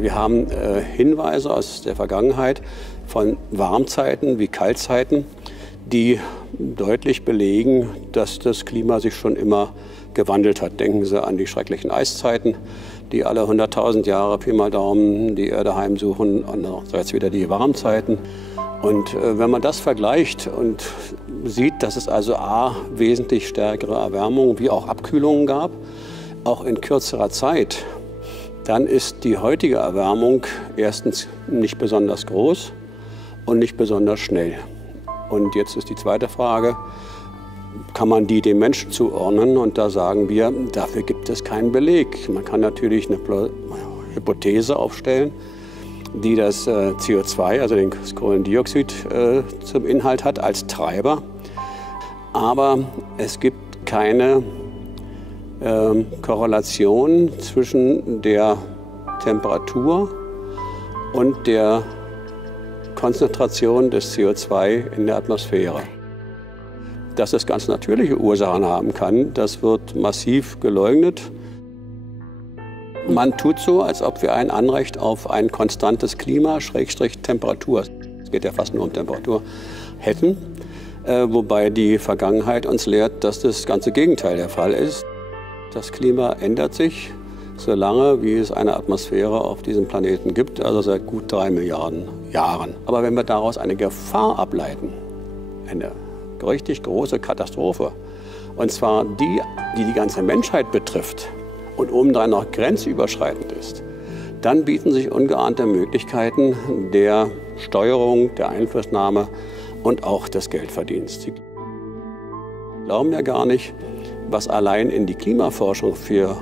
Also wir haben Hinweise aus der Vergangenheit von Warmzeiten wie Kaltzeiten, die deutlich belegen, dass das Klima sich schon immer gewandelt hat. Denken Sie an die schrecklichen Eiszeiten, die alle 100.000 Jahre Pi mal Daumen die Erde heimsuchen, andererseits wieder die Warmzeiten. Und wenn man das vergleicht und sieht, dass es also a. wesentlich stärkere Erwärmungen wie auch Abkühlungen gab, auch in kürzerer Zeit, dann ist die heutige Erwärmung erstens nicht besonders groß und nicht besonders schnell. Und jetzt ist die zweite Frage, kann man die dem Menschen zuordnen? Und da sagen wir, dafür gibt es keinen Beleg. Man kann natürlich eine Hypothese aufstellen, die das CO2, also das Kohlendioxid, zum Inhalt hat als Treiber. Aber es gibt keine Korrelation zwischen der Temperatur und der Konzentration des CO2 in der Atmosphäre. Dass es ganz natürliche Ursachen haben kann, das wird massiv geleugnet. Man tut so, als ob wir ein Anrecht auf ein konstantes Klima, Temperatur, es geht ja fast nur um Temperatur, hätten. Wobei die Vergangenheit uns lehrt, dass das ganze Gegenteil der Fall ist. Das Klima ändert sich, solange wie es eine Atmosphäre auf diesem Planeten gibt, also seit gut 3 Milliarden Jahren. Aber wenn wir daraus eine Gefahr ableiten, eine richtig große Katastrophe, und zwar die die ganze Menschheit betrifft und obendrein noch grenzüberschreitend ist, dann bieten sich ungeahnte Möglichkeiten der Steuerung, der Einflussnahme und auch des Geldverdienst. Sie glauben ja gar nicht, was allein in die Klimaforschung für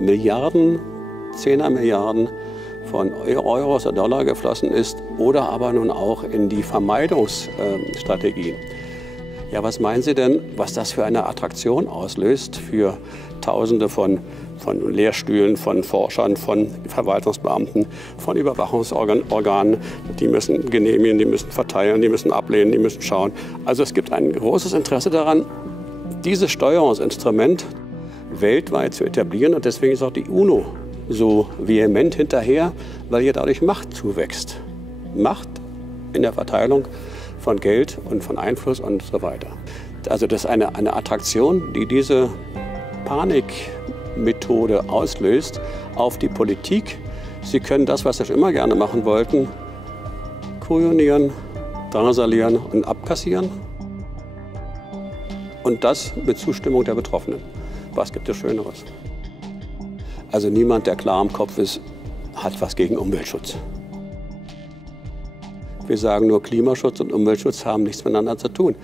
Milliarden, 10er Milliarden von Euros oder Dollar geflossen ist oder aber nun auch in die Vermeidungsstrategien. Ja, was meinen Sie denn, was das für eine Attraktion auslöst für Tausende von Lehrstühlen, von Forschern, von Verwaltungsbeamten, von Überwachungsorganen? Die müssen genehmigen, die müssen verteilen, die müssen ablehnen, die müssen schauen. Also es gibt ein großes Interesse daran, dieses Steuerungsinstrument weltweit zu etablieren. Und deswegen ist auch die UNO so vehement hinterher, weil hier dadurch Macht zuwächst. Macht in der Verteilung von Geld und von Einfluss und so weiter. Also das ist eine Attraktion, die diese Panikmethode auslöst auf die Politik. Sie können das, was Sie schon immer gerne machen wollten, kujonieren, drangsalieren und abkassieren. Und das mit Zustimmung der Betroffenen. Was gibt es Schöneres? Also niemand, der klar im Kopf ist, hat was gegen Umweltschutz. Wir sagen nur, Klimaschutz und Umweltschutz haben nichts miteinander zu tun.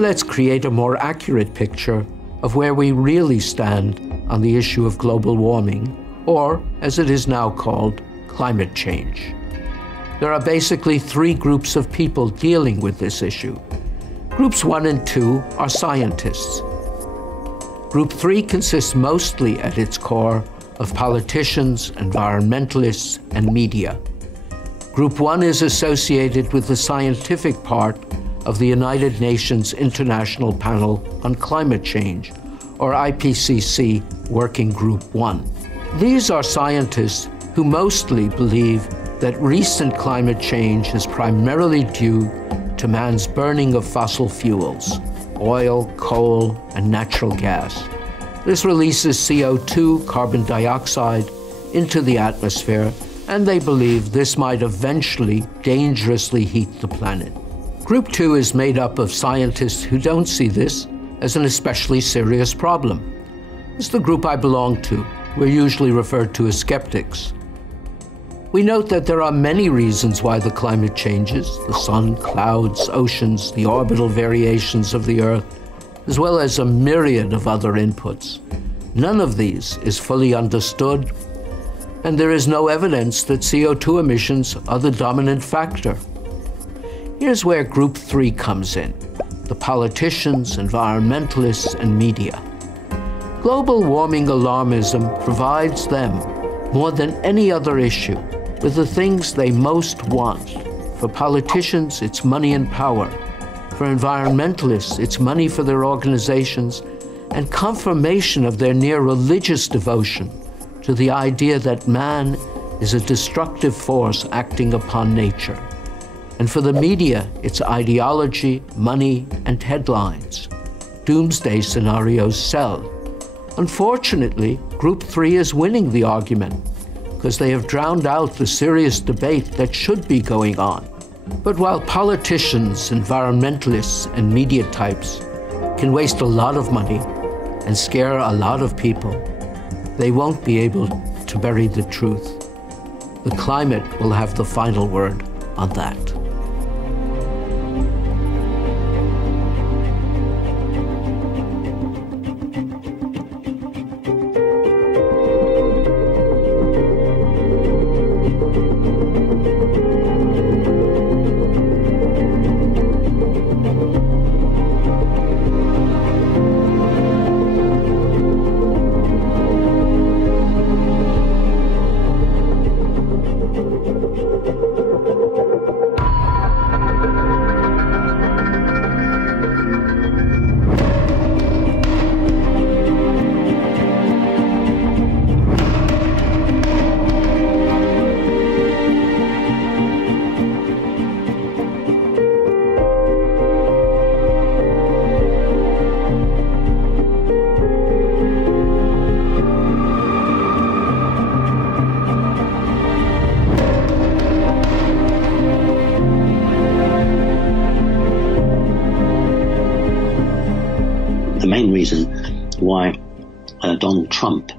Let's create a more accurate picture of where we really stand on the issue of global warming, or, as it is now called, climate change. There are basically 3 groups of people dealing with this issue. Groups 1 and 2 are scientists. Group 3 consists mostly at its core of politicians, environmentalists, and media. Group 1 is associated with the scientific part of the United Nations International Panel on Climate Change, or IPCC Working Group 1. These are scientists who mostly believe that recent climate change is primarily due to man's burning of fossil fuels, oil, coal, and natural gas. This releases CO2, carbon dioxide, into the atmosphere, and they believe this might eventually dangerously heat the planet. Group 2 is made up of scientists who don't see this as an especially serious problem. It's the group I belong to. We're usually referred to as skeptics. We note that there are many reasons why the climate changes: the sun, clouds, oceans, the orbital variations of the Earth, as well as a myriad of other inputs. None of these is fully understood, and there is no evidence that CO2 emissions are the dominant factor. Here's where Group 3 comes in: the politicians, environmentalists, and media. Global warming alarmism provides them, more than any other issue, with the things they most want. For politicians, it's money and power. For environmentalists, it's money for their organizations and confirmation of their near religious devotion to the idea that man is a destructive force acting upon nature. And for the media, it's ideology, money, and headlines. Doomsday scenarios sell. Unfortunately, Group 3 is winning the argument because they have drowned out the serious debate that should be going on. But while politicians, environmentalists, and media types can waste a lot of money and scare a lot of people, they won't be able to bury the truth. The climate will have the final word on that. Why Donald Trump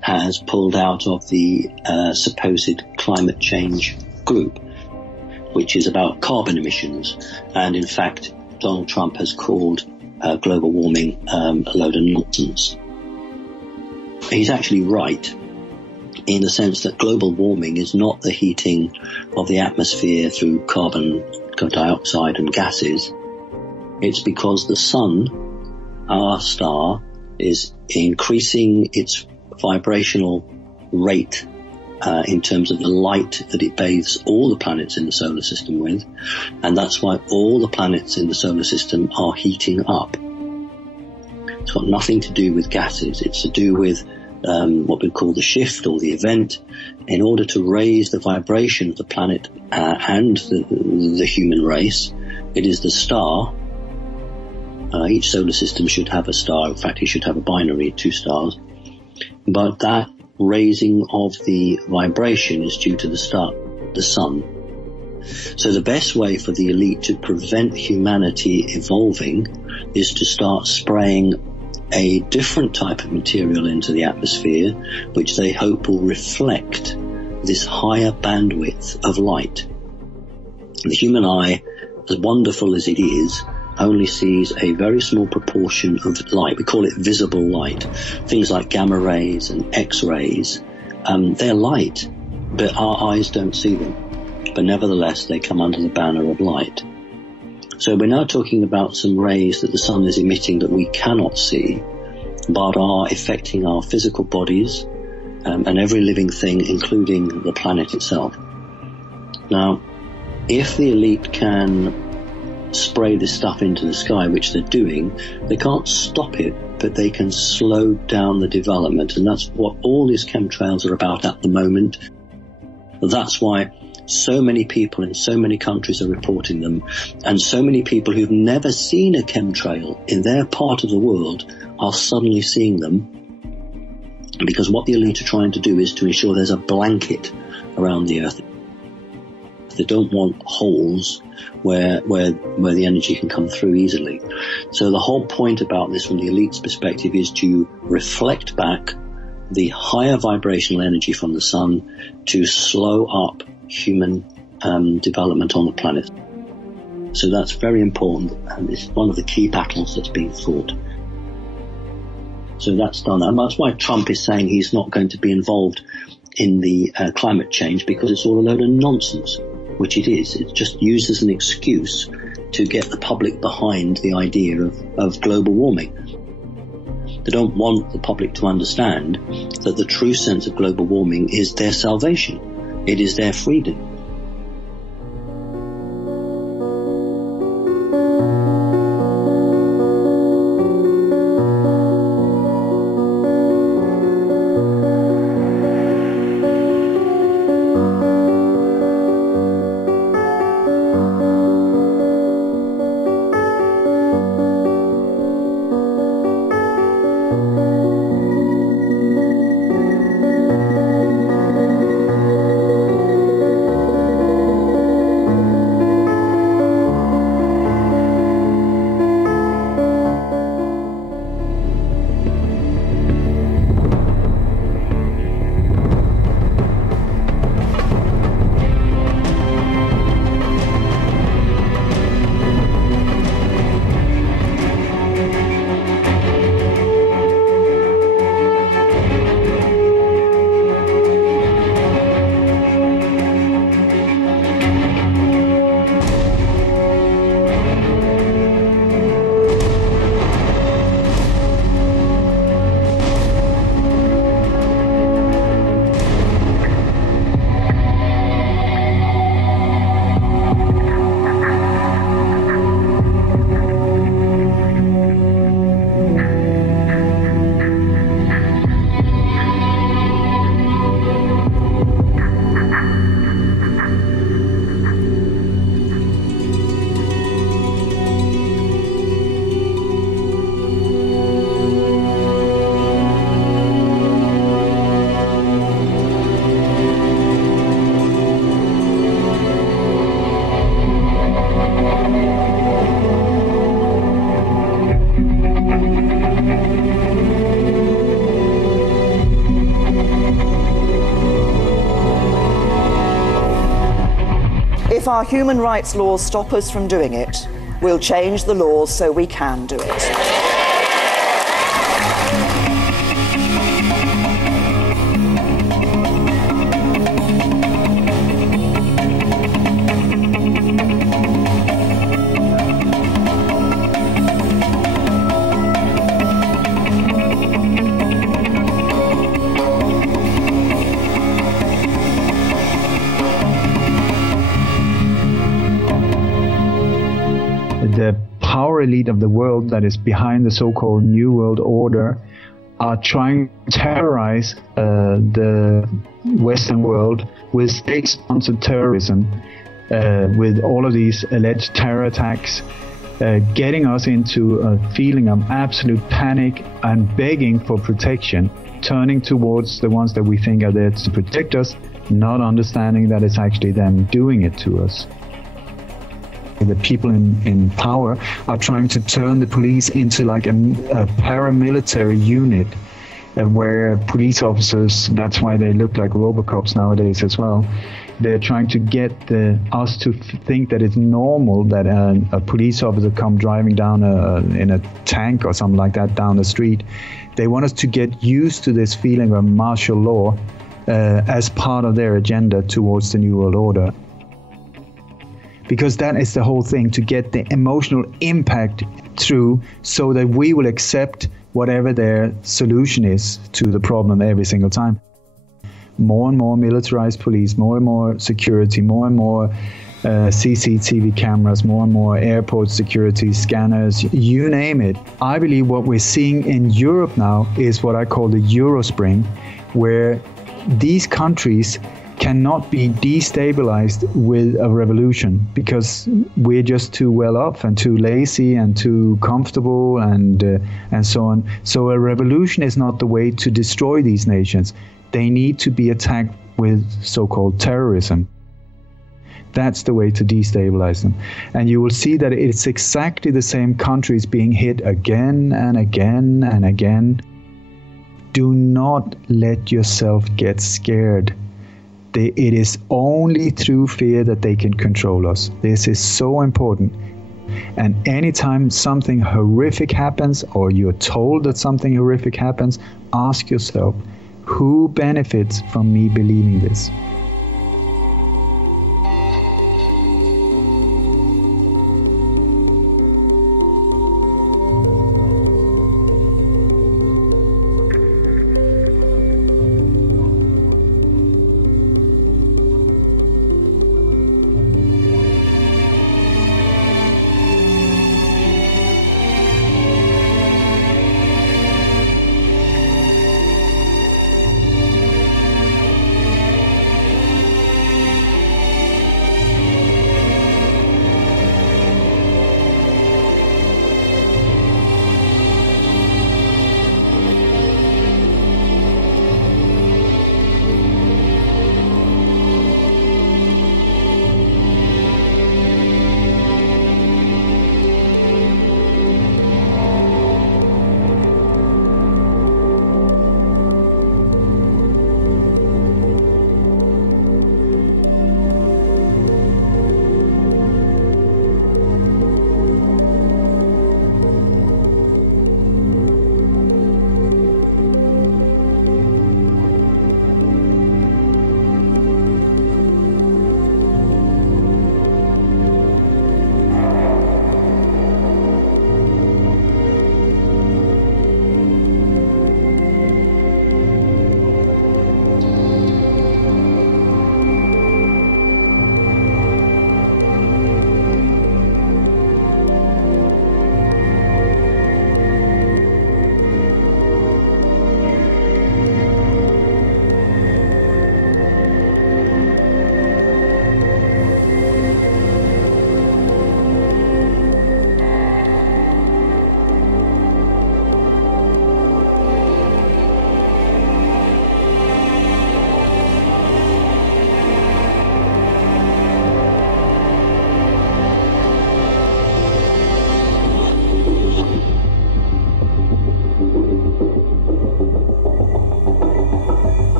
has pulled out of the supposed climate change group, which is about carbon emissions. And in fact, Donald Trump has called global warming a load of nonsense. He's actually right in the sense that global warming is not the heating of the atmosphere through carbon dioxide and gases. It's because the sun, our star, is increasing its vibrational rate in terms of the light that it bathes all the planets in the solar system with, and that's why all the planets in the solar system are heating up. It's got nothing to do with gases. It's to do with what we call the shift or the event. In order to raise the vibration of the planet and the human race, it is the star. Each solar system should have a star. In fact, it should have a binary, 2 stars. But that raising of the vibration is due to the star, the sun. So the best way for the elite to prevent humanity evolving is to start spraying a different type of material into the atmosphere, which they hope will reflect this higher bandwidth of light. The human eye, as wonderful as it is, only sees a very small proportion of light. We call it visible light. Things like gamma rays and X-rays, they're light, but our eyes don't see them. But nevertheless, they come under the banner of light. So we're now talking about some rays that the sun is emitting that we cannot see, but are affecting our physical bodies and every living thing, including the planet itself. Now, if the elite can spray this stuff into the sky, which they're doing, they can't stop it, but they can slow down the development. And that's what all these chemtrails are about at the moment. That's why so many people in so many countries are reporting them, and so many people who've never seen a chemtrail in their part of the world are suddenly seeing them, because what the elite are trying to do is to ensure there's a blanket around the Earth. They don't want holes where the energy can come through easily. So the whole point about this from the elite's perspective is to reflect back the higher vibrational energy from the sun to slow up human development on the planet. So that's very important, and it's one of the key battles that's being fought. So that's done, and that's why Trump is saying he's not going to be involved in the climate change, because it's all a load of nonsense, which it is. It's just used as an excuse to get the public behind the idea of global warming. They don't want the public to understand that the true sense of global warming is their salvation. It is their freedom. If our human rights laws stop us from doing it, we'll change the laws so we can do it. The power elite of the world that is behind the so-called New World Order are trying to terrorize the Western world with state-sponsored terrorism, with all of these alleged terror attacks, getting us into a feeling of absolute panic and begging for protection, turning towards the ones that we think are there to protect us, not understanding that it's actually them doing it to us. The people in power are trying to turn the police into like a paramilitary unit, where police officers, that's why they look like Robocops nowadays as well. They're trying to get us to think that it's normal that a police officer come driving down in a tank or something like that down the street. They want us to get used to this feeling of martial law as part of their agenda towards the New World Order. Because that is the whole thing, to get the emotional impact through so that we will accept whatever their solution is to the problem every single time. More and more militarized police, more and more security, more and more CCTV cameras, more and more airport security scanners, you name it. I believe what we're seeing in Europe now is what I call the Eurospring, where these countries cannot be destabilized with a revolution because we're just too well off and too lazy and too comfortable and so on. So a revolution is not the way to destroy these nations. They need to be attacked with so-called terrorism. That's the way to destabilize them. And you will see that it's exactly the same countries being hit again and again and again. do not let yourself get scared. It is only through fear that they can control us. This is so important. And anytime something horrific happens, or you're told that something horrific happens, ask yourself, who benefits from me believing this?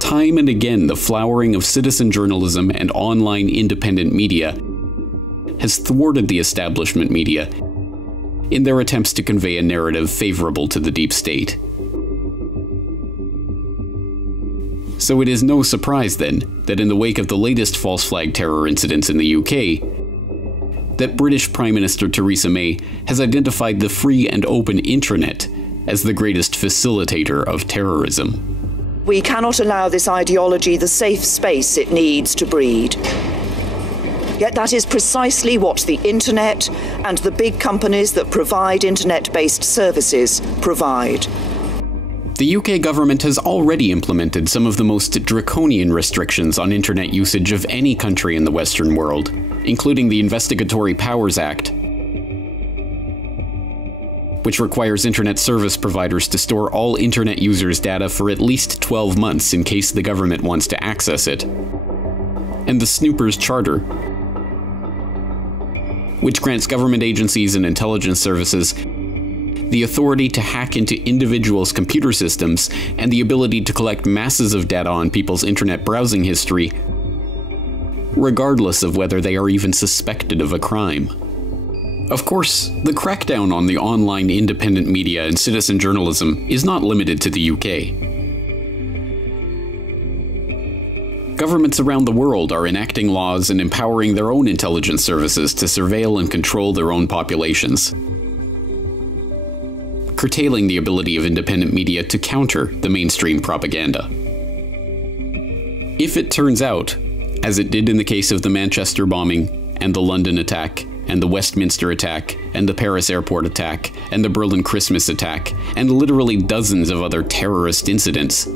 Time and again, the flowering of citizen journalism and online independent media has thwarted the establishment media in their attempts to convey a narrative favorable to the deep state. So it is no surprise then that in the wake of the latest false flag terror incidents in the UK, that British Prime Minister Theresa May has identified the free and open intranet as the greatest facilitator of terrorism. We cannot allow this ideology the safe space it needs to breed. Yet that is precisely what the internet and the big companies that provide internet-based services provide. The UK government has already implemented some of the most draconian restrictions on internet usage of any country in the Western world, including the Investigatory Powers Act, which requires internet service providers to store all internet users' data for at least 12 months in case the government wants to access it, and the Snoopers Charter, which grants government agencies and intelligence services the authority to hack into individuals' computer systems and the ability to collect masses of data on people's internet browsing history, regardless of whether they are even suspected of a crime. Of course, the crackdown on the online independent media and citizen journalism is not limited to the UK. Governments around the world are enacting laws and empowering their own intelligence services to surveil and control their own populations, curtailing the ability of independent media to counter the mainstream propaganda. If it turns out, as it did in the case of the Manchester bombing and the London attack, and the Westminster attack, and the Paris airport attack, and the Berlin Christmas attack, and literally dozens of other terrorist incidents,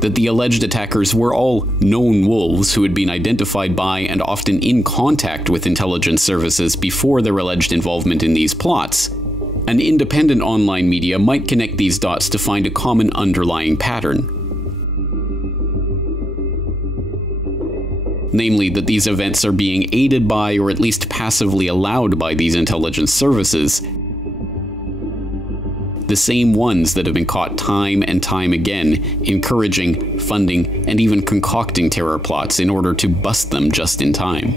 that the alleged attackers were all known wolves who had been identified by and often in contact with intelligence services before their alleged involvement in these plots, an independent online media might connect these dots to find a common underlying pattern. Namely, that these events are being aided by, or at least passively allowed by, these intelligence services, the same ones that have been caught time and time again, encouraging, funding, and even concocting terror plots in order to bust them just in time.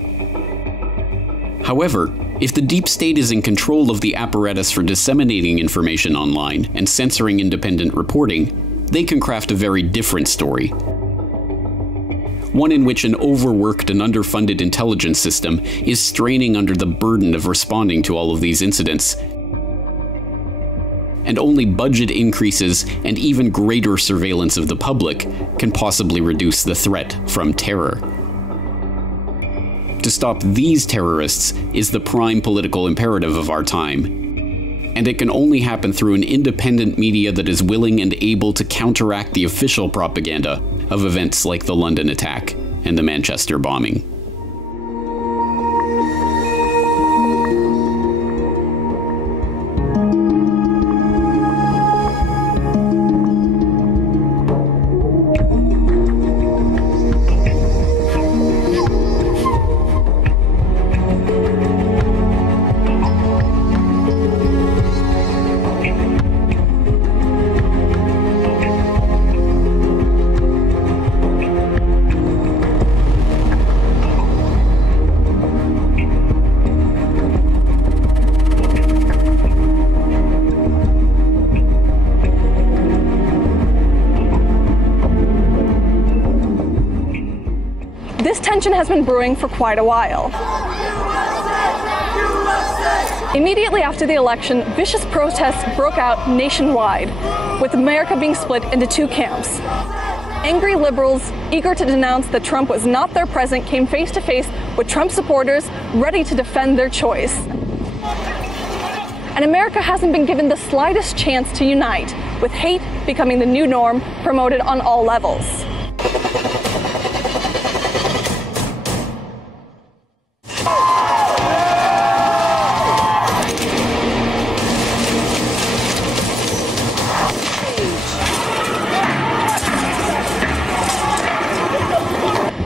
However, if the deep state is in control of the apparatus for disseminating information online and censoring independent reporting, they can craft a very different story. One in which an overworked and underfunded intelligence system is straining under the burden of responding to all of these incidents, and only budget increases and even greater surveillance of the public can possibly reduce the threat from terror. To stop these terrorists is the prime political imperative of our time, and it can only happen through an independent media that is willing and able to counteract the official propaganda of events like the London attack and the Manchester bombing. This tension has been brewing for quite a while. Immediately after the election, vicious protests broke out nationwide, with America being split into two camps. Angry liberals, eager to denounce that Trump was not their president, came face to face with Trump supporters ready to defend their choice. And America hasn't been given the slightest chance to unite, with hate becoming the new norm promoted on all levels.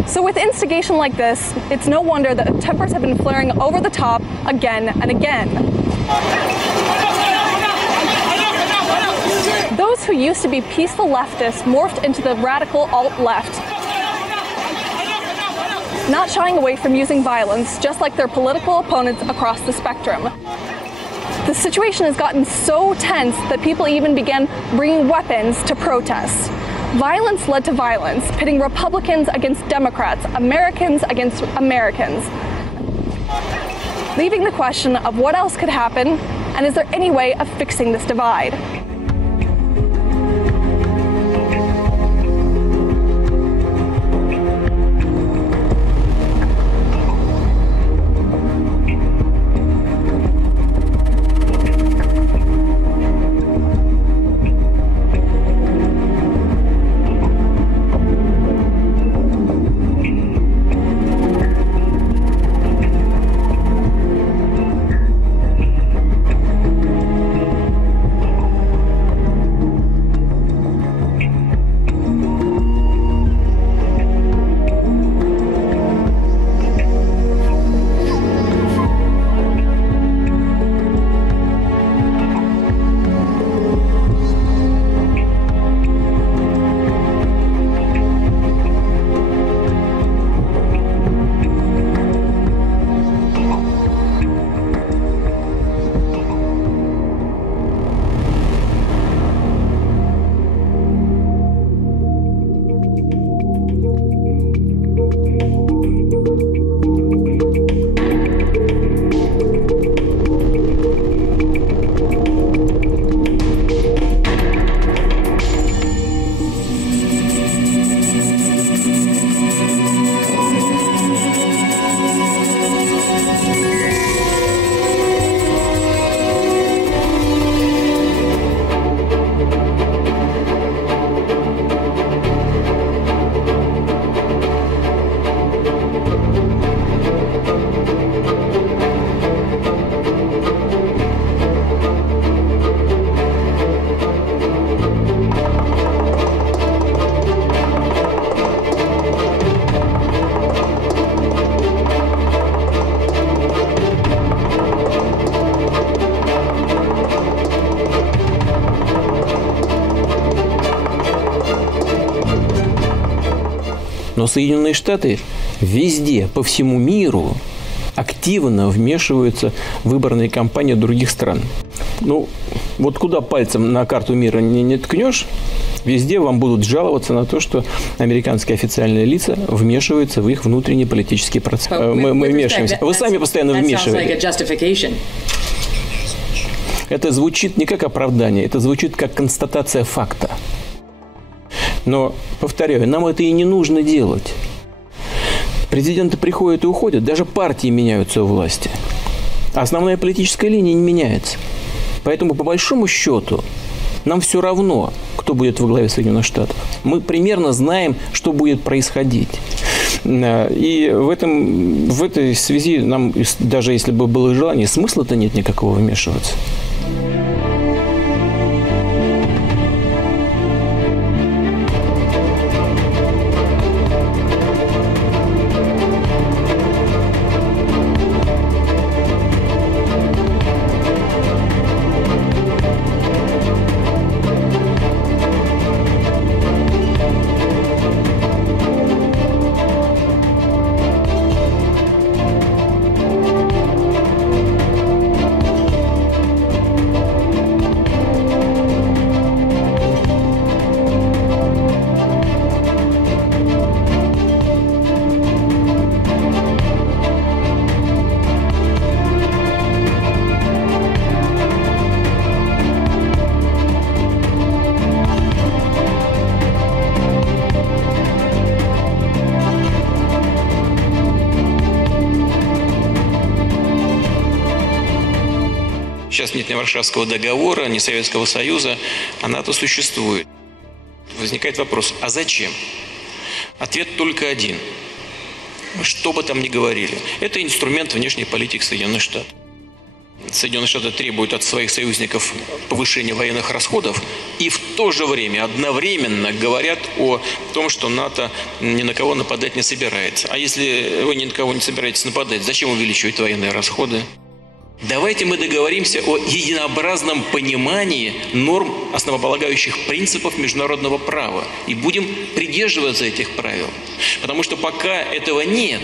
So with instigation like this, it's no wonder that tempers have been flaring over the top again and again. Those who used to be peaceful leftists morphed into the radical alt-left, not shying away from using violence, just like their political opponents across the spectrum. The situation has gotten so tense that people even began bringing weapons to protest. Violence led to violence, pitting Republicans against Democrats, Americans against Americans, leaving the question of what else could happen, and is there any way of fixing this divide? Но Соединенные Штаты везде, по всему миру, активно вмешиваются в выборные кампании других стран. Ну, вот куда пальцем на карту мира не ткнешь, везде вам будут жаловаться на то, что американские официальные лица вмешиваются в их внутренние политические процессы. Мы вмешиваемся. Вы сами постоянно вмешиваетесь. Это звучит не как оправдание, это звучит как констатация факта. Но, повторяю, нам это и не нужно делать. Президенты приходят и уходят, даже партии меняются у власти. А основная политическая линия не меняется. Поэтому, по большому счету, нам все равно, кто будет во главе Соединенных Штатов. Мы примерно знаем, что будет происходить. И в этой связи нам, даже если бы было желание, смысла-то нет никакого вмешиваться. Сейчас нет ни Варшавского договора, ни Советского Союза, а НАТО существует. Возникает вопрос, а зачем? Ответ только один. Что бы там ни говорили, это инструмент внешней политики Соединенных Штатов. Соединенные Штаты требуют от своих союзников повышения военных расходов и в то же время одновременно говорят о том, что НАТО ни на кого нападать не собирается. А если вы ни на кого не собираетесь нападать, зачем увеличивать военные расходы? Давайте мы договоримся о единообразном понимании норм основополагающих принципов международного права и будем придерживаться этих правил. Потому что пока этого нет,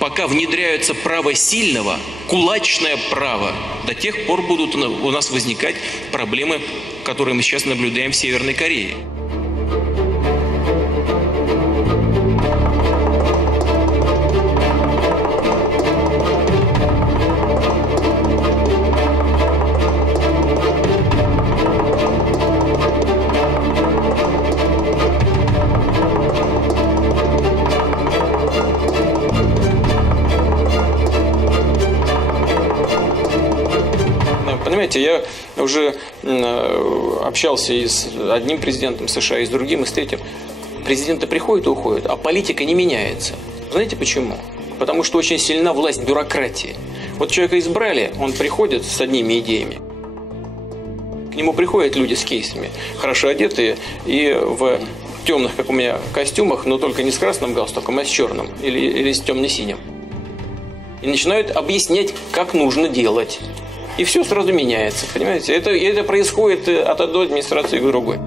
пока внедряется право сильного, кулачное право, до тех пор будут у нас возникать проблемы, которые мы сейчас наблюдаем в Северной Корее. Понимаете, я уже общался и с одним президентом США, и с другим, и с третьим. Президенты приходят и уходят, а политика не меняется. Знаете почему? Потому что очень сильна власть бюрократии. Вот человека избрали, он приходит с одними идеями. К нему приходят люди с кейсами, хорошо одетые и в темных, как у меня, костюмах, но только не с красным галстуком, а с черным или с темно-синим. И начинают объяснять, как нужно делать. И все сразу меняется, понимаете? Это происходит от одной администрации к другой.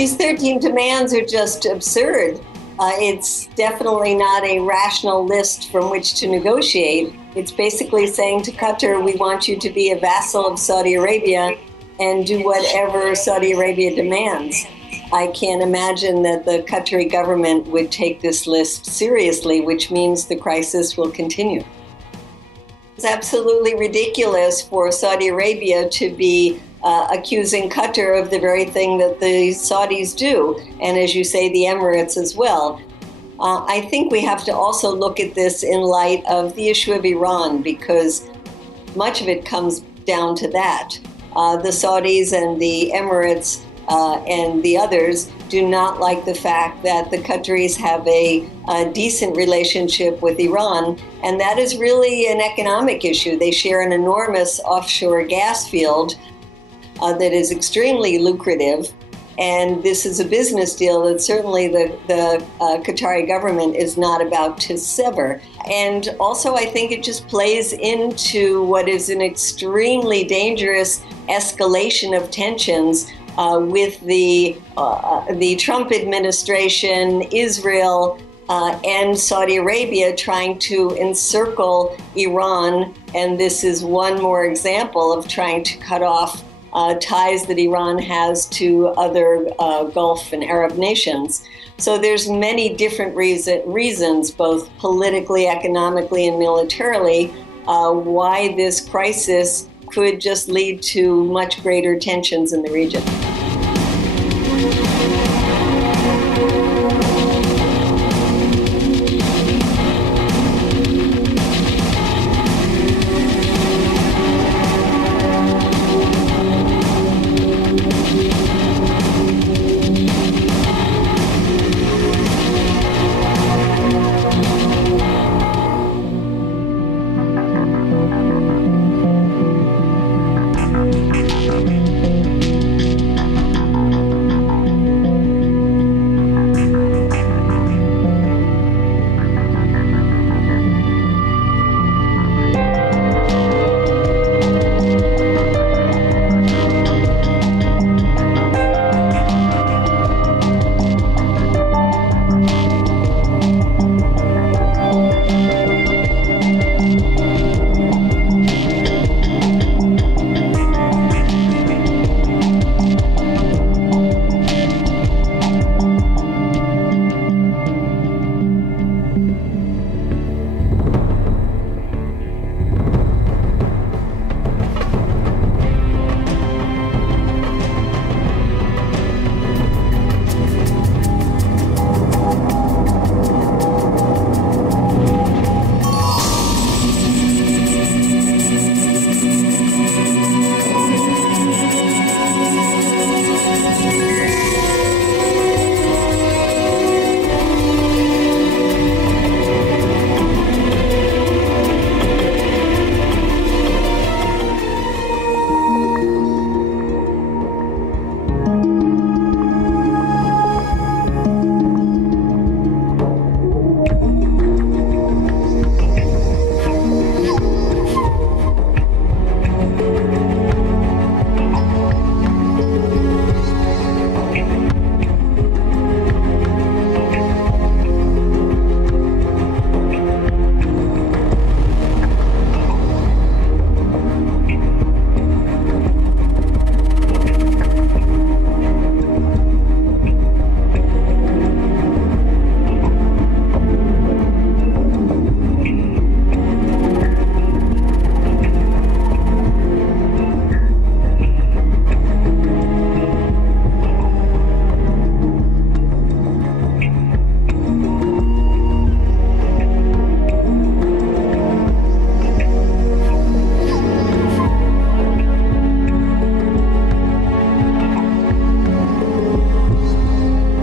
These 13 demands are just absurd. It's definitely not a rational list from which to negotiate. It's basically saying to Qatar, we want you to be a vassal of Saudi Arabia and do whatever Saudi Arabia demands. I can't imagine that the Qatari government would take this list seriously, which means the crisis will continue. It's absolutely ridiculous for Saudi Arabia to be accusing Qatar of the very thing that the Saudis do, and as you say, the Emirates as well. I think we have to also look at this in light of the issue of Iran, because much of it comes down to that. The Saudis and the Emirates and the others do not like the fact that the Qataris have a decent relationship with Iran, and that is really an economic issue. They share an enormous offshore gas field that is extremely lucrative, and this is a business deal that certainly the Qatari government is not about to sever. And also I think it just plays into what is an extremely dangerous escalation of tensions with the Trump administration, Israel, and Saudi Arabia trying to encircle Iran. And this is one more example of trying to cut off ties that Iran has to other Gulf and Arab nations. So there's many different reasons, both politically, economically, and militarily, why this crisis could just lead to much greater tensions in the region.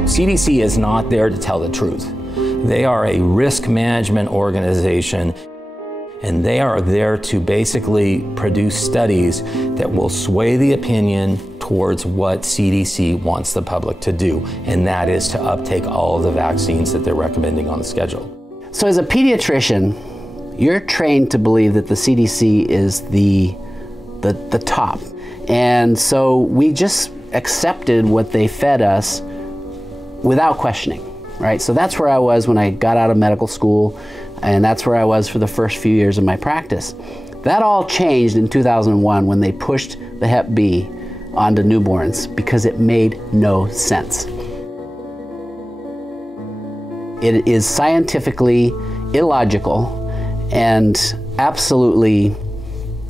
CDC is not there to tell the truth. They are a risk management organization, and they are there to basically produce studies that will sway the opinion towards what CDC wants the public to do, and that is to uptake all of the vaccines that they're recommending on the schedule. So as a pediatrician, you're trained to believe that the CDC is the top. And so we just accepted what they fed us without questioning, right? So that's where I was when I got out of medical school, and that's where I was for the first few years of my practice. That all changed in 2001 when they pushed the Hep B onto newborns because it made no sense. It is scientifically illogical and absolutely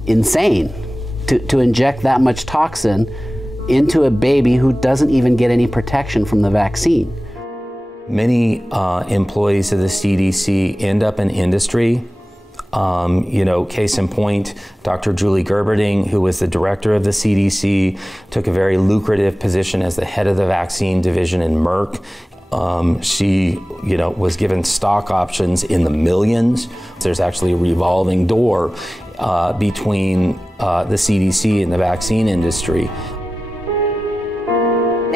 insane to inject that much toxin into a baby who doesn't even get any protection from the vaccine. Many employees of the CDC end up in industry. You know, case in point, Dr. Julie Gerberding, who was the director of the CDC, took a very lucrative position as the head of the vaccine division in Merck. She, you know, was given stock options in the millions. There's actually a revolving door between the CDC and the vaccine industry.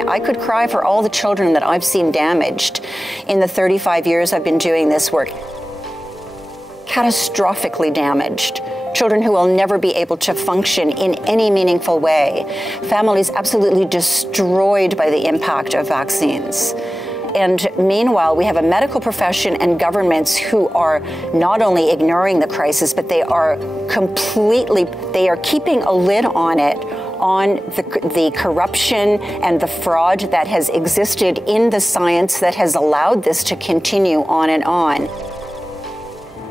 I could cry for all the children that I've seen damaged in the 35 years I've been doing this work. Catastrophically damaged. Children who will never be able to function in any meaningful way. Families absolutely destroyed by the impact of vaccines. And meanwhile, we have a medical profession and governments who are not only ignoring the crisis, but they are keeping a lid on it, on the corruption and the fraud that has existed in the science that has allowed this to continue on and on.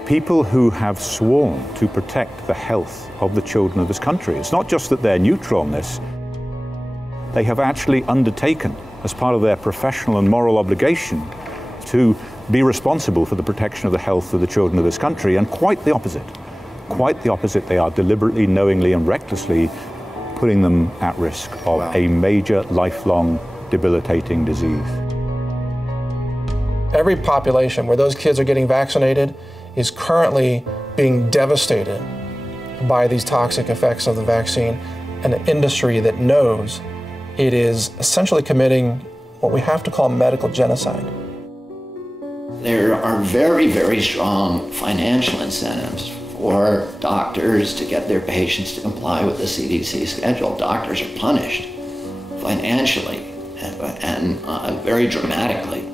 People who have sworn to protect the health of the children of this country. It's not just that they're neutral on this, they have actually undertaken, as part of their professional and moral obligation, to be responsible for the protection of the health of the children of this country, and quite the opposite. Quite the opposite. They are deliberately, knowingly, and recklessly putting them at risk of a major, lifelong, debilitating disease. Every population where those kids are getting vaccinated is currently being devastated by these toxic effects of the vaccine, and an industry that knows it is essentially committing what we have to call medical genocide. There are very, very strong financial incentives for doctors to get their patients to comply with the CDC schedule. Doctors are punished financially and very dramatically.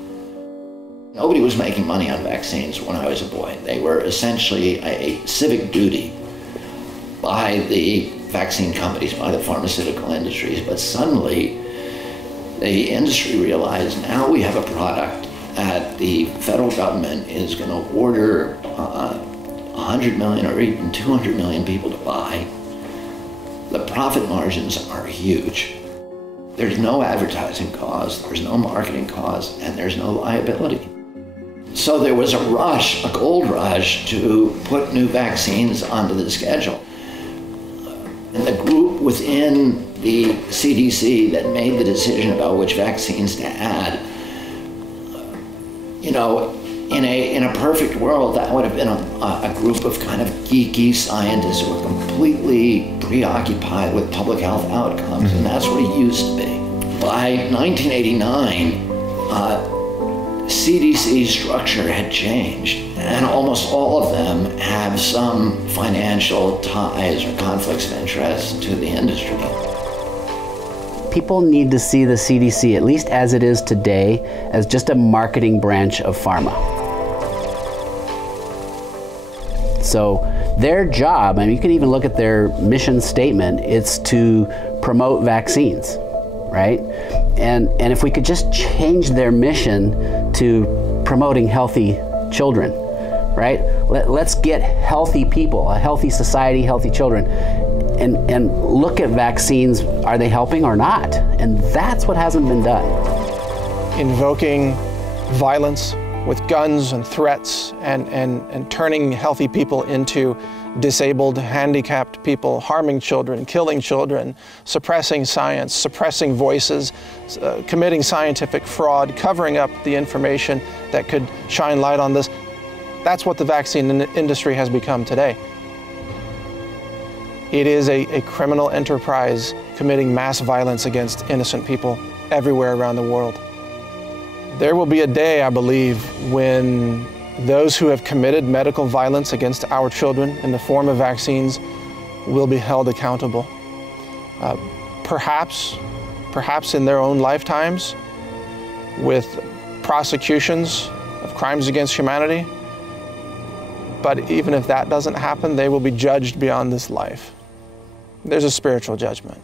Nobody was making money on vaccines when I was a boy. They were essentially a civic duty by the vaccine companies, by the pharmaceutical industries, but suddenly the industry realized now we have a product that the federal government is going to order 100 million or even 200 million people to buy. The profit margins are huge. There's no advertising cost, there's no marketing cost, and there's no liability. So there was a rush, a gold rush, to put new vaccines onto the schedule. And the group within the CDC that made the decision about which vaccines to add, you know, in a perfect world, that would have been a group of kind of geeky scientists who were completely preoccupied with public health outcomes, and that's what it used to be. By 1989, CDC's structure had changed, and almost all of them have some financial ties or conflicts of interest to the industry. People need to see the CDC, at least as it is today, as just a marketing branch of pharma. So their job, and you can even look at their mission statement, it's to promote vaccines, right? And if we could just change their mission to promoting healthy children, right? Let's get healthy people, a healthy society, healthy children, and look at vaccines, are they helping or not? And that's what hasn't been done. Invoking violence with guns and threats and turning healthy people into disabled, handicapped people, harming children, killing children, suppressing science, suppressing voices, committing scientific fraud, covering up the information that could shine light on this. That's what the vaccine industry has become today. It is a criminal enterprise committing mass violence against innocent people everywhere around the world. There will be a day, I believe, when those who have committed medical violence against our children in the form of vaccines will be held accountable. Perhaps in their own lifetimes, with prosecutions of crimes against humanity. But even if that doesn't happen, they will be judged beyond this life. There's a spiritual judgment.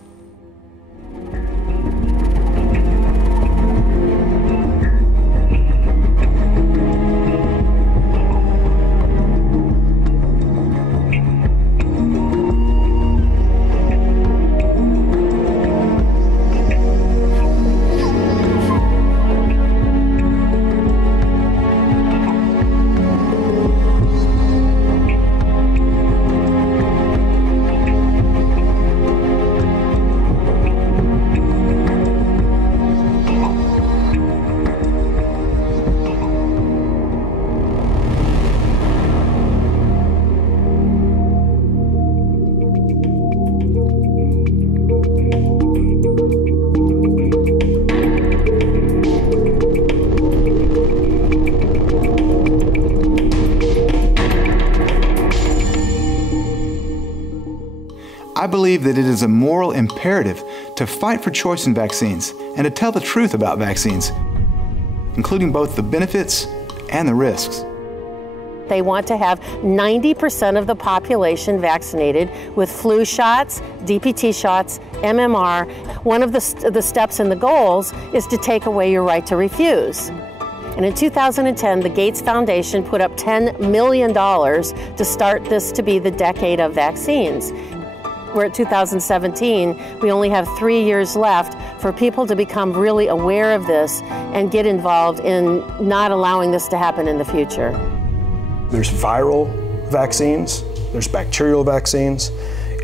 I believe that it is a moral imperative to fight for choice in vaccines and to tell the truth about vaccines, including both the benefits and the risks. They want to have 90% of the population vaccinated with flu shots, DPT shots, MMR. One of the steps in the goals is to take away your right to refuse. And in 2010, the Gates Foundation put up $10 million to start this to be the decade of vaccines. We're at 2017, we only have 3 years left for people to become really aware of this and get involved in not allowing this to happen in the future. There's viral vaccines, there's bacterial vaccines,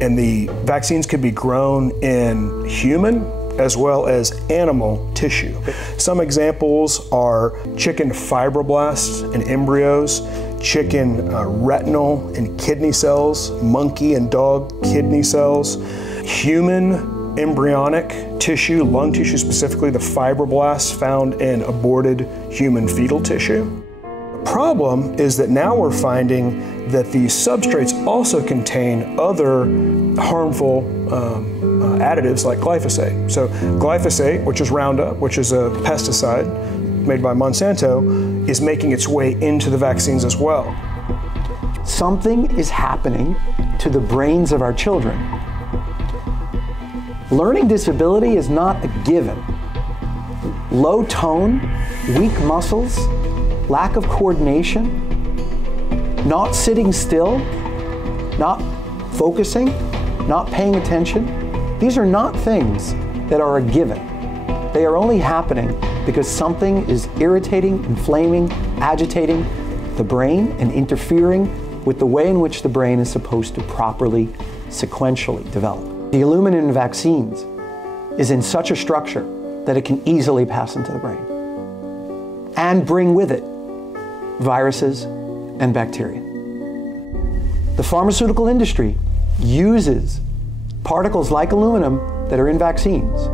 and the vaccines can be grown in human as well as animal tissue. Some examples are chicken fibroblasts and embryos, chicken retinal and kidney cells, monkey and dog kidney cells, human embryonic tissue, lung tissue specifically, the fibroblasts found in aborted human fetal tissue. The problem is that now we're finding that these substrates also contain other harmful additives like glyphosate. So glyphosate, which is Roundup, which is a pesticide made by Monsanto, is making its way into the vaccines as well. Something is happening to the brains of our children. Learning disability is not a given. Low tone, weak muscles, lack of coordination, not sitting still, not focusing, not paying attention, these are not things that are a given. They are only happening because something is irritating, inflaming, agitating the brain and interfering with the way in which the brain is supposed to properly, sequentially develop. The aluminum in vaccines is in such a structure that it can easily pass into the brain and bring with it viruses and bacteria. The pharmaceutical industry uses particles like aluminum that are in vaccines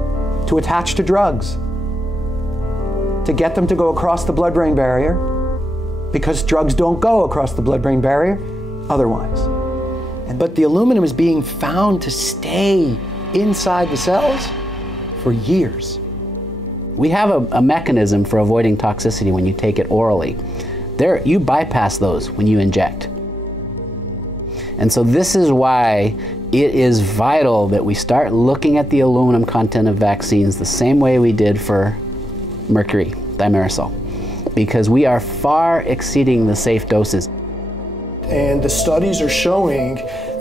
to attach to drugs, to get them to go across the blood-brain barrier, because drugs don't go across the blood-brain barrier otherwise. But the aluminum is being found to stay inside the cells for years. We have a mechanism for avoiding toxicity when you take it orally. You bypass those when you inject. And so this is why it is vital that we start looking at the aluminum content of vaccines the same way we did for mercury, thimerosal, because we are far exceeding the safe doses. And the studies are showing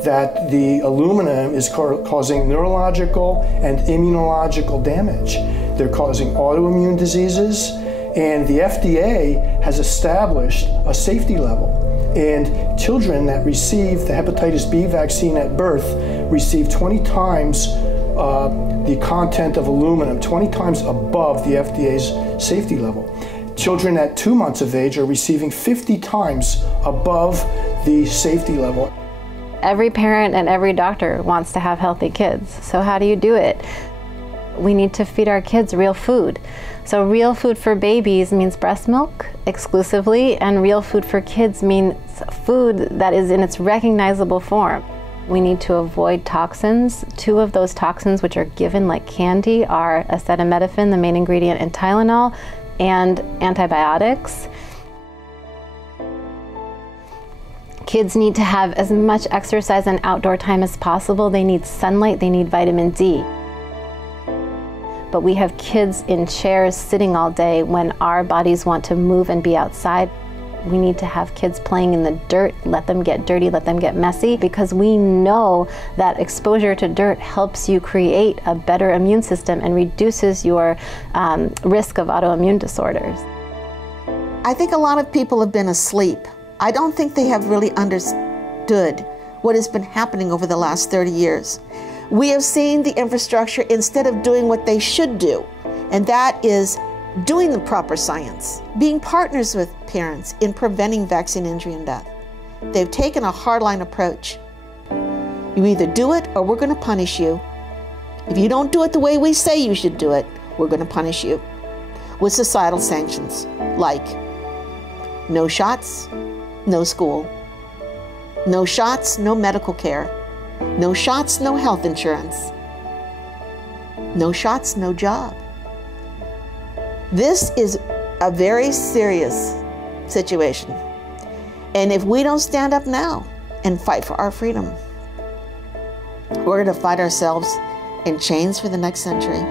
that the aluminum is causing neurological and immunological damage. They're causing autoimmune diseases, and the FDA has established a safety level. And children that receive the hepatitis B vaccine at birth receive 20 times the content of aluminum, 20 times above the FDA's safety level. Children at 2 months of age are receiving 50 times above the safety level. Every parent and every doctor wants to have healthy kids. So how do you do it? We need to feed our kids real food. So real food for babies means breast milk exclusively, and real food for kids means food that is in its recognizable form. We need to avoid toxins. 2 of those toxins which are given like candy are acetaminophen, the main ingredient in Tylenol, and antibiotics. Kids need to have as much exercise and outdoor time as possible. They need sunlight, they need vitamin D. But we have kids in chairs sitting all day when our bodies want to move and be outside. We need to have kids playing in the dirt, let them get dirty, let them get messy, because we know that exposure to dirt helps you create a better immune system and reduces your risk of autoimmune disorders. I think a lot of people have been asleep. I don't think they have really understood what has been happening over the last 30 years. We have seen the infrastructure instead of doing what they should do, and that is doing the proper science, being partners with parents in preventing vaccine injury and death. They've taken a hardline approach. You either do it or we're going to punish you. If you don't do it the way we say you should do it, we're going to punish you with societal sanctions like no shots, no school, no shots, no medical care, no shots, no health insurance, no shots, no job. This is a very serious situation. And if we don't stand up now and fight for our freedom, we're going to fight ourselves in chains for the next century.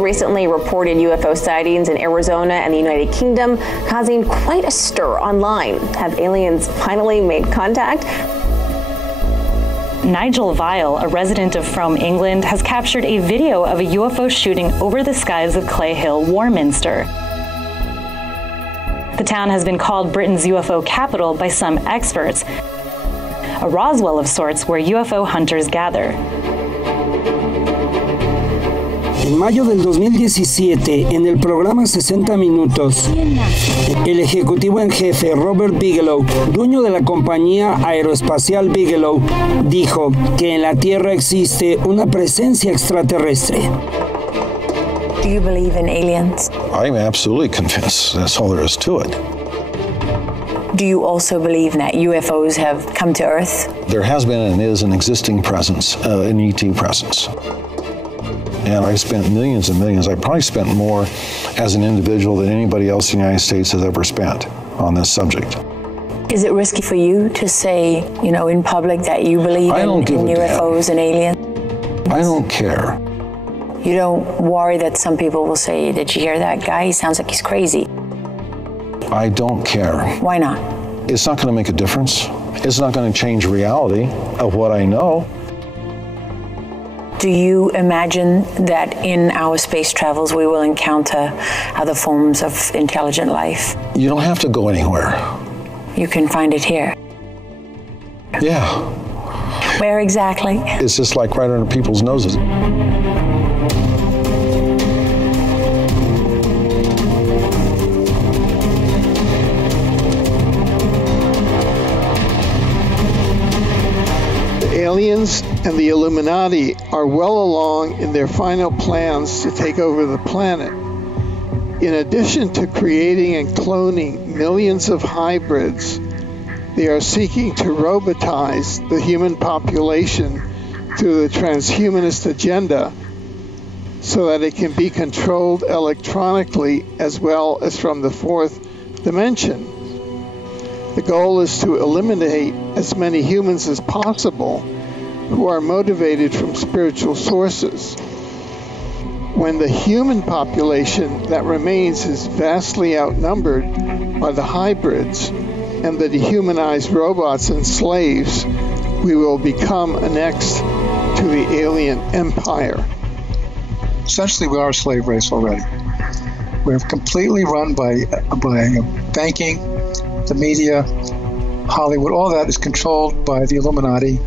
Recently reported UFO sightings in Arizona and the United Kingdom, causing quite a stir online. Have aliens finally made contact? Nigel Vile, a resident of Frome, England, has captured a video of a UFO shooting over the skies of Clay Hill, Warminster. The town has been called Britain's UFO capital by some experts, a Roswell of sorts where UFO hunters gather. En mayo del 2017, en el programa 60 Minutos, el ejecutivo en jefe Robert Bigelow, dueño de la compañía aeroespacial Bigelow, dijo que en la Tierra existe una presencia extraterrestre. Do you believe in aliens? I'm absolutely convinced. That's all there is to it. Do you also believe that UFOs have come to Earth? There has been and is an existing presence, an ET presence. And I spent millions and millions. I probably spent more as an individual than anybody else in the United States has ever spent on this subject. Is it risky for you to say, you know, in public that you believe in UFOs and aliens? I don't care. You don't worry that some people will say, did you hear that guy? He sounds like he's crazy. I don't care. Why not? It's not going to make a difference. It's not going to change reality of what I know. Do you imagine that in our space travels we will encounter other forms of intelligent life? You don't have to go anywhere. You can find it here. Yeah. Where exactly? It's just like right under people's noses. Aliens and the Illuminati are well along in their final plans to take over the planet. In addition to creating and cloning millions of hybrids, they are seeking to robotize the human population through the transhumanist agenda so that it can be controlled electronically as well as from the fourth dimension. The goal is to eliminate as many humans as possible who are motivated from spiritual sources. When the human population that remains is vastly outnumbered by the hybrids and the dehumanized robots and slaves, we will become annexed to the alien empire. Essentially, we are a slave race already. We're completely run by banking, the media, Hollywood. All that is controlled by the Illuminati,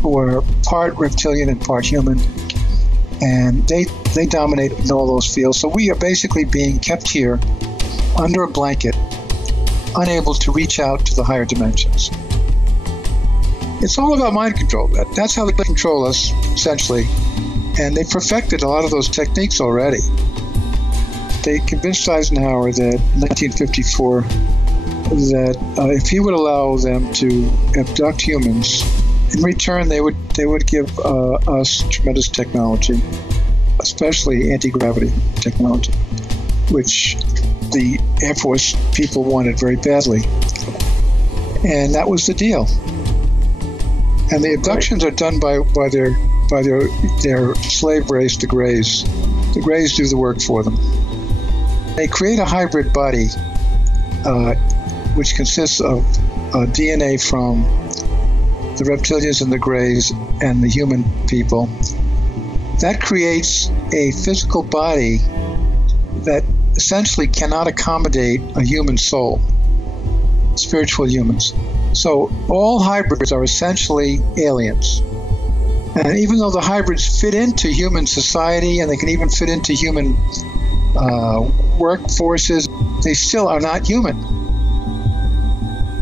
who are part reptilian and part human, and they dominate in all those fields. So we are basically being kept here under a blanket, unable to reach out to the higher dimensions. It's all about mind control. That's how they control us, essentially. And they perfected a lot of those techniques already. They convinced Eisenhower that in 1954 that if he would allow them to abduct humans, in return they would give us tremendous technology, especially anti-gravity technology, which the Air Force people wanted very badly. And that was the deal. And the abductions are done by their slave race, the Greys. The Greys do the work for them. They create a hybrid body, which consists of DNA from the reptilians and the Greys and the human people. That creates a physical body that essentially cannot accommodate a human soul, spiritual humans. So all hybrids are essentially aliens. And even though the hybrids fit into human society and they can even fit into human workforces, they still are not human.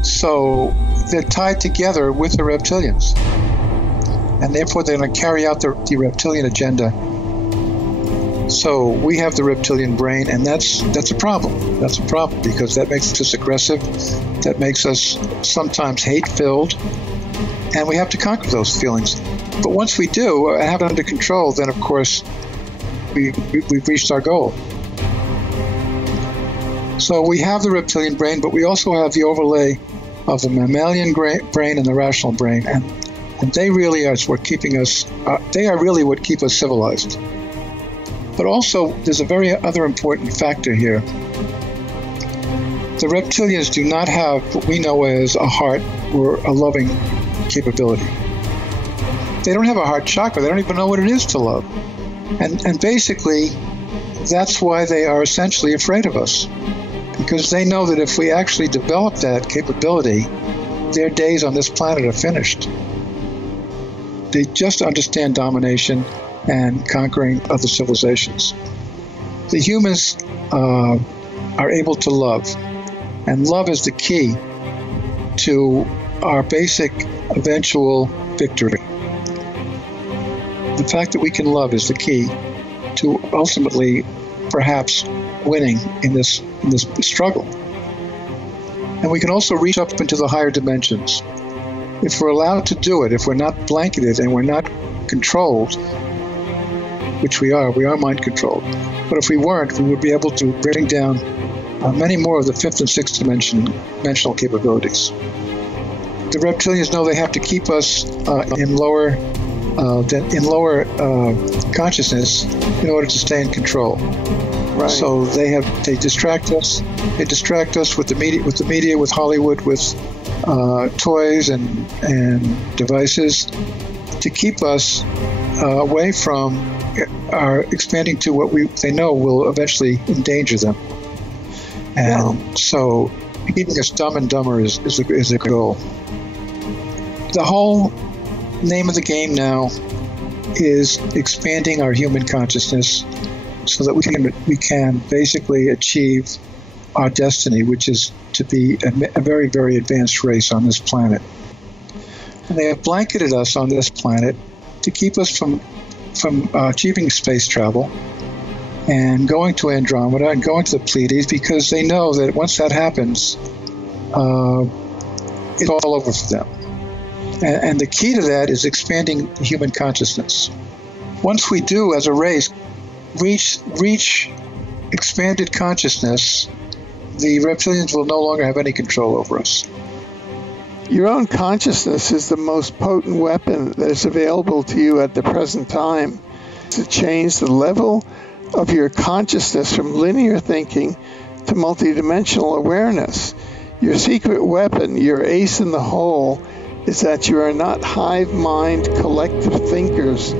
So they're tied together with the reptilians. And therefore they're going to carry out the reptilian agenda. So we have the reptilian brain, and that's a problem. That's a problem because that makes us aggressive. That makes us sometimes hate-filled. And we have to conquer those feelings. But once we do and have it under control, then of course we've reached our goal. So we have the reptilian brain, but we also have the overlay of the mammalian brain and the rational brain, and they really are what keeping us. They are really what keep us civilized. But also, there's a very other important factor here. The reptilians do not have what we know as a heart or a loving capability. They don't have a heart chakra. They don't even know what it is to love. And basically, that's why they are essentially afraid of us. Because they know that if we actually develop that capability, their days on this planet are finished. They just understand domination and conquering other civilizations. The humans are able to love, and love is the key to our basic eventual victory. The fact that we can love is the key. to ultimately perhaps winning in this struggle. And we can also reach up into the higher dimensions. If we're allowed to do it, if we're not blanketed and we're not controlled, which we are mind controlled. But if we weren't, we would be able to bring down many more of the fifth and sixth dimensional capabilities. The reptilians know they have to keep us in lower consciousness in order to stay in control. Right. So they distract us. They distract us with the media, with Hollywood, with toys and devices to keep us away from our expanding to what they know will eventually endanger them. And so keeping us dumb and dumber is the goal. The whole name of the game now is expanding our human consciousness so that we can basically achieve our destiny, which is to be a very, very advanced race on this planet. And they have blanketed us on this planet to keep us from achieving space travel and going to Andromeda and going to the Pleiades, because they know that once that happens, it's all over for them. And the key to that is expanding the human consciousness. Once we do, as a race, reach expanded consciousness, the reptilians will no longer have any control over us. Your own consciousness is the most potent weapon that is available to you at the present time to change the level of your consciousness from linear thinking to multidimensional awareness. Your secret weapon, your ace in the hole, is that you are not hive mind collective thinkers.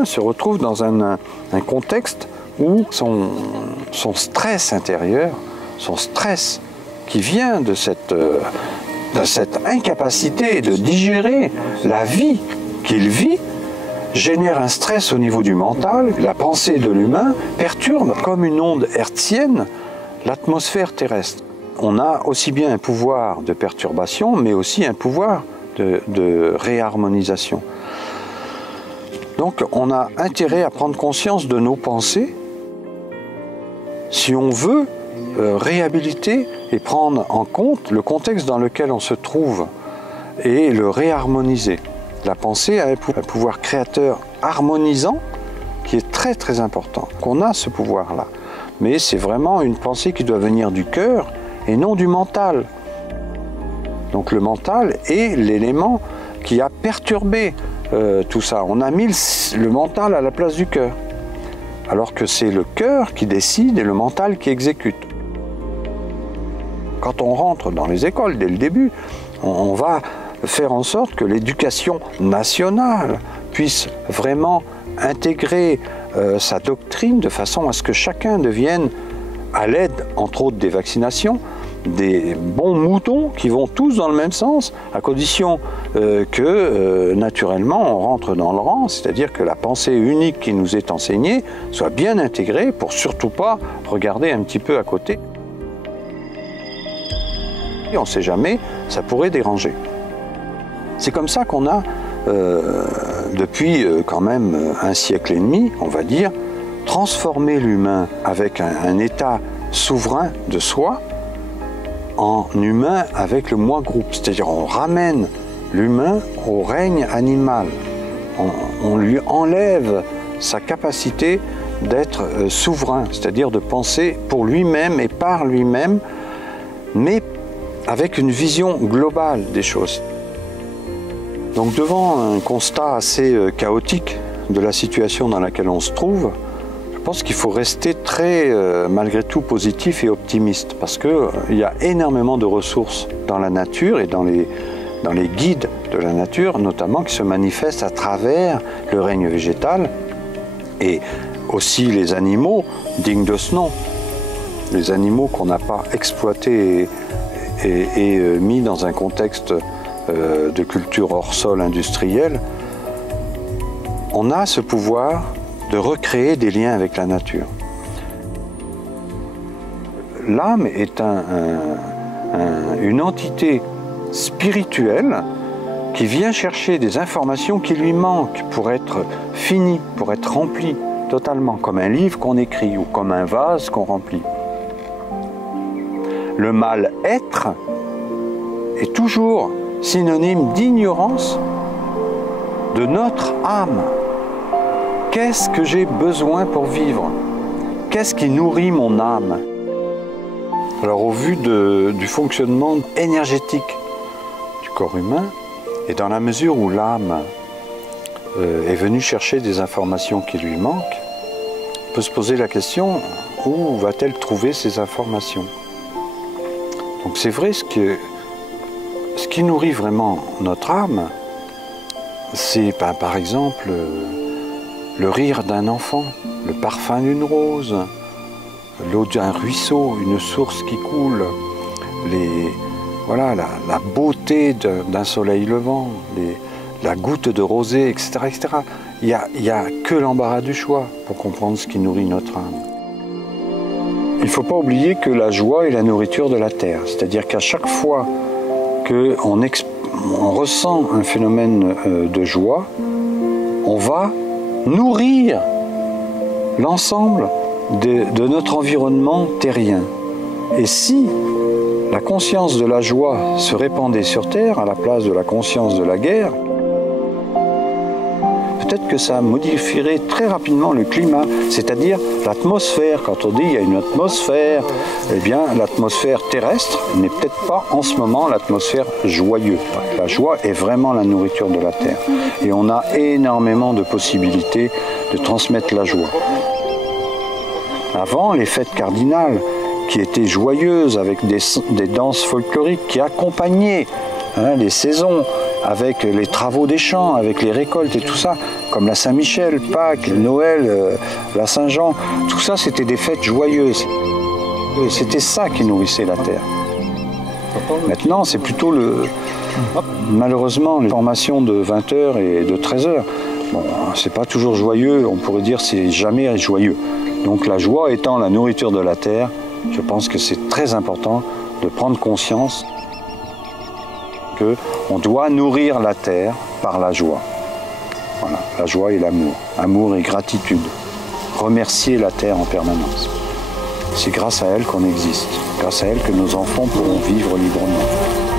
humain se retrouve dans un contexte où son stress intérieur, son stress qui vient de cette incapacité de digérer la vie qu'il vit, génère un stress au niveau du mental. La pensée de l'humain perturbe comme une onde hertzienne l'atmosphère terrestre. On a aussi bien un pouvoir de perturbation, mais aussi un pouvoir de réharmonisation. Donc on a intérêt à prendre conscience de nos pensées si on veut réhabiliter et prendre en compte le contexte dans lequel on se trouve et le réharmoniser. La pensée a un pouvoir créateur harmonisant qui est très très important. On a ce pouvoir-là, mais c'est vraiment une pensée qui doit venir du cœur et non du mental. Donc le mental est l'élément qui a perturbé tout ça. On a mis le mental à la place du cœur, alors que c'est le cœur qui décide et le mental qui exécute. Quand on rentre dans les écoles dès le début, on va faire en sorte que l'éducation nationale puisse vraiment intégrer sa doctrine de façon à ce que chacun devienne, à l'aide entre autres des vaccinations, des bons moutons qui vont tous dans le même sens, à condition que naturellement on rentre dans le rang, c'est-à-dire que la pensée unique qui nous est enseignée soit bien intégrée pour surtout pas regarder un petit peu à côté. Et on ne sait jamais, ça pourrait déranger. C'est comme ça qu'on a, depuis quand même un siècle et demi, on va dire, transformé l'humain avec un état souverain de soi en humain avec le moi-groupe. C'est-à-dire on ramène l'humain au règne animal. On lui enlève sa capacité d'être souverain, c'est-à-dire de penser pour lui-même et par lui-même, mais avec une vision globale des choses. Donc devant un constat assez chaotique de la situation dans laquelle on se trouve, je pense qu'il faut rester très, malgré tout, positif et optimiste, parce qu'il y a énormément de ressources dans la nature et dans les guides de la nature, notamment qui se manifestent à travers le règne végétal et aussi les animaux dignes de ce nom, les animaux qu'on n'a pas exploités et mis dans un contexte de culture hors sol industrielle. On a ce pouvoir de recréer des liens avec la nature. L'âme est une entité spirituelle qui vient chercher des informations qui lui manquent pour être finie, pour être remplie totalement, comme un livre qu'on écrit ou comme un vase qu'on remplit. Le mal-être est toujours synonyme d'ignorance de notre âme. Qu'est-ce que j'ai besoin pour vivre? Qu'est-ce qui nourrit mon âme? Alors au vu du fonctionnement énergétique du corps humain, et dans la mesure où l'âme est venue chercher des informations qui lui manquent, on peut se poser la question, où va-t-elle trouver ces informations? Donc c'est vrai, ce qui nourrit vraiment notre âme, c'est par exemple le rire d'un enfant, le parfum d'une rose, l'eau d'un ruisseau, une source qui coule, voilà, la beauté d'un soleil levant, la goutte de rosée, etc. etc. Il n'y a que l'embarras du choix pour comprendre ce qui nourrit notre âme. Il ne faut pas oublier que la joie est la nourriture de la terre, c'est-à-dire qu'à chaque fois qu'on ressent un phénomène de joie, on va nourrir l'ensemble de notre environnement terrien. Et si la conscience de la joie se répandait sur Terre à la place de la conscience de la guerre, peut-être que ça modifierait très rapidement le climat, c'est-à-dire l'atmosphère. Quand on dit qu'il y a une atmosphère, eh bien l'atmosphère terrestre n'est peut-être pas en ce moment l'atmosphère joyeuse. La joie est vraiment la nourriture de la Terre. Et on a énormément de possibilités de transmettre la joie. Avant, les fêtes cardinales, qui étaient joyeuses avec des danses folkloriques qui accompagnaient les saisons, avec les travaux des champs, avec les récoltes et tout ça, comme la Saint-Michel, Pâques, Noël, la Saint-Jean, tout ça c'était des fêtes joyeuses. C'était ça qui nourrissait la terre. Maintenant, c'est plutôt malheureusement les formations de 20h et de 13h. Bon, c'est pas toujours joyeux, on pourrait dire c'est jamais joyeux. Donc la joie étant la nourriture de la terre, je pense que c'est très important de prendre conscience qu'on doit nourrir la terre par la joie. Voilà, la joie et l'amour. Amour et gratitude. Remercier la terre en permanence. C'est grâce à elle qu'on existe. Grâce à elle que nos enfants pourront vivre librement.